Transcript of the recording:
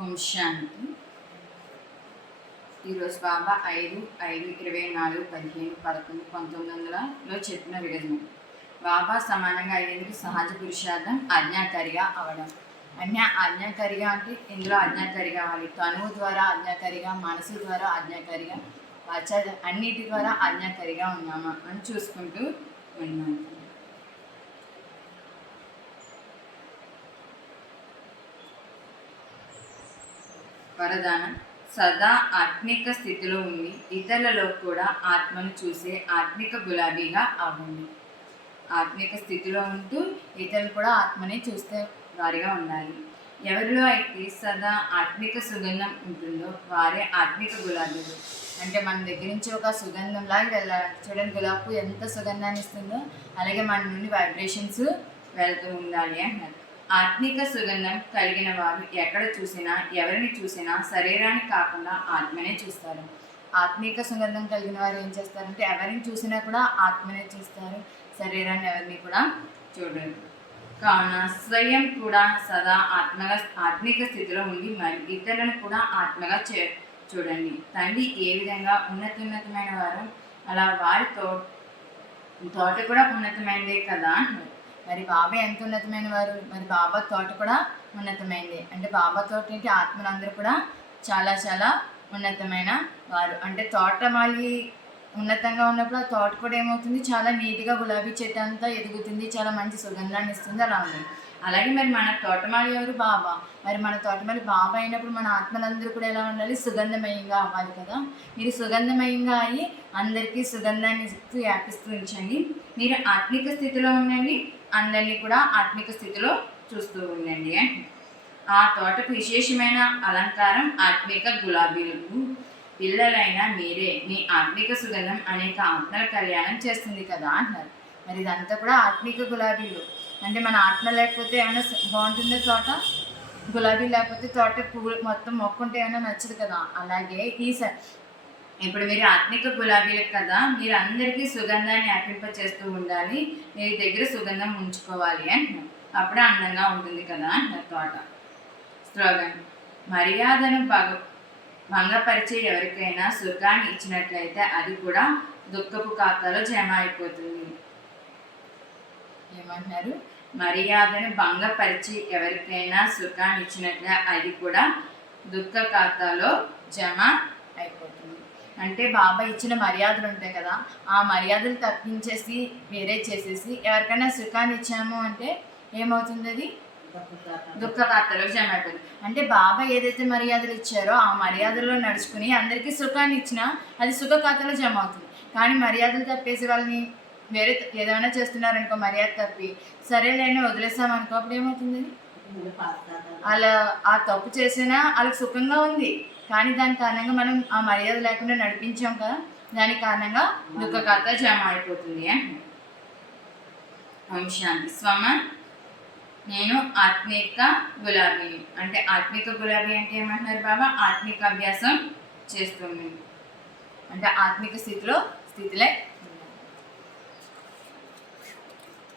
ఓం శాంతి ఈరోజు బాబా ఐదు ఐదు ఇరవై నాలుగు పదిహేను పదకొండు పంతొమ్మిది వందలలో చెప్పిన విడజనం బాబా సమానంగా అయ్యేందుకు సహజ పురుషార్థం ఆజ్ఞాకారిగా అవడం. అన్య ఆజ్ఞాకారిగా అంటే ఇందులో ఆజ్ఞాకారిగా అవ్వాలి. తనువు ద్వారా ఆజ్ఞాకారిగా మనసు ద్వారా ఆజ్ఞాకారిగా వాచ అన్నిటి ద్వారా ఆజ్ఞాకారిగా ఉన్నామా అని చూసుకుంటూ ఉన్నాను వరదానం. సదా ఆత్మిక స్థితిలో ఉండి ఇతరులలో కూడా ఆత్మను చూసే ఆత్మిక గులాబీగా అవ్వండి. ఆత్మిక స్థితిలో ఉంటూ ఇతరులు కూడా ఆత్మని చూస్తే వారిగా ఉండాలి. ఎవరిలో అయితే సదా ఆత్మిక సుగంధం ఉంటుందో వారే ఆత్మిక గులాబీలు. అంటే మన దగ్గర నుంచి ఒక సుగంధంలాగా వెళ్ళాలి చూడండి గులాబీ ఎంత సుగంధాన్ని ఇస్తుందో అలాగే మన నుండి వైబ్రేషన్స్ వెళ్తూ ఉండాలి అంటున్నారు. ఆత్మిక సుగంధం కలిగిన వారు ఎక్కడ చూసినా ఎవరిని చూసినా శరీరాన్ని కాకుండా ఆత్మనే చూస్తారు. ఆత్మిక సుగంధం కలిగిన వారు ఏం చేస్తారంటే ఎవరిని చూసినా కూడా ఆత్మనే చూస్తారు. శరీరాన్ని ఎవరిని కూడా చూడరు. కావున స్వయం కూడా సదా ఆత్మగా ఆత్మిక స్థితిలో ఉండి మరి ఇతరులను కూడా ఆత్మగా చే చూడండి. తండ్రి ఏ విధంగా ఉన్నతోన్నతమైన వారు అలా వారితో తోట కూడా ఉన్నతమైనదే కదా అంటున్నారు. మరి బాబా ఎంత ఉన్నతమైన వారు మరి బాబా తోట కూడా ఉన్నతమైంది. అంటే బాబా తోట ఏంటి ఆత్మలందరూ కూడా చాలా చాలా ఉన్నతమైన వారు. అంటే తోట మళ్ళీ ఉన్నతంగా ఉన్నప్పుడు ఆ తోట కూడా ఏమవుతుంది? చాలా నీట్గా గులాబీ చెట్టు అంతా ఎదుగుతుంది. చాలా మంచి సుగంధాన్ని ఇస్తుంది. అలా ఉంది అలాగే మరి మన తోటమాలి ఎవరు? బాబా. మరి మన తోటమాలి బాబా అయినప్పుడు మన ఆత్మలందరూ కూడా ఎలా ఉండాలి? సుగంధమయంగా అవ్వాలి కదా. మీరు సుగంధమయంగా అయ్యి అందరికీ సుగంధాన్ని ఇస్తూ వ్యాపిస్తూ ఉంచండి. మీరు ఆత్మిక స్థితిలో ఉండండి. అందరినీ కూడా ఆత్మిక స్థితిలో చూస్తూ ఉండండి. అంటే ఆ తోటకు విశేషమైన అలంకారం ఆత్మిక గులాబీలకు పిల్లలైన మీరే మీ ఆత్మిక సుగంధం అనేక ఆత్మల కళ్యాణం చేస్తుంది కదా అన్నారు మరి ఇదంతా కూడా ఆత్మిక గులాబీలు. అంటే మన ఆత్మ లేకపోతే ఏమైనా బాగుంటుందో తోట? గులాబీ లేకపోతే తోట పువ్వులు మొత్తం మొక్కుంటే ఏమైనా నచ్చదు కదా? అలాగే ఈ ఇప్పుడు మీరు ఆత్మిక గులాబీలకు కదా మీరు అందరికీ సుగంధాన్ని వ్యాపింప చేస్తూ ఉండాలి. మీ దగ్గర సుగంధం ఉంచుకోవాలి అంటున్నారు అప్పుడే అందంగా ఉంటుంది కదా అంటున్నారు తోట. స్లోగన్. మర్యాదను భగ భంగపరిచే ఎవరికైనా సుఖాన్ని ఇచ్చినట్లయితే అది కూడా దుఃఖపు ఖాతాలో జమ అయిపోతుంది. ఏమంటున్నారు? మర్యాదను భంగపరిచి ఎవరికైనా సుఖాన్ని ఇచ్చినట్లే అది కూడా దుఃఖ ఖాతాలో జమ అయిపోతుంది. అంటే బాబా ఇచ్చిన మర్యాదలు ఉంటాయి కదా ఆ మర్యాదలు తప్పించేసి వేరే చేసేసి ఎవరికైనా సుఖాన్ని ఇచ్చాము అంటే ఏమవుతుంది అది దుఃఖ ఖాతాలో అంటే బాబా ఏదైతే మర్యాదలు ఇచ్చారో ఆ మర్యాదల్లో నడుచుకుని అందరికీ సుఖాన్ని ఇచ్చినా అది సుఖ ఖాతాలో జమ అవుతుంది కానీ మర్యాదలు తప్పేసి వాళ్ళని వేరే ఏదైనా చేస్తున్నారనుకో మర్యాద తప్పి సరేలేని వదిలేసామనుకో అప్పుడు ఏమవుతుంది అలా ఆ తప్పు చేసినా వాళ్ళకి సుఖంగా ఉంది. కానీ దాని కారణంగా మనం ఆ మర్యాద లేకుండా నడిపించాం కదా దాని కారణంగా దుఃఖ కథ జమ అయిపోతుంది అంశాన్ని స్వమ నేను ఆత్మిక గులాబీని అంటే ఆత్మిక గులాబీ అంటే ఏమంటున్నారు బాబా? ఆత్మిక అభ్యాసం చేస్తుంది. అంటే ఆత్మిక స్థితిలో స్థితిలో.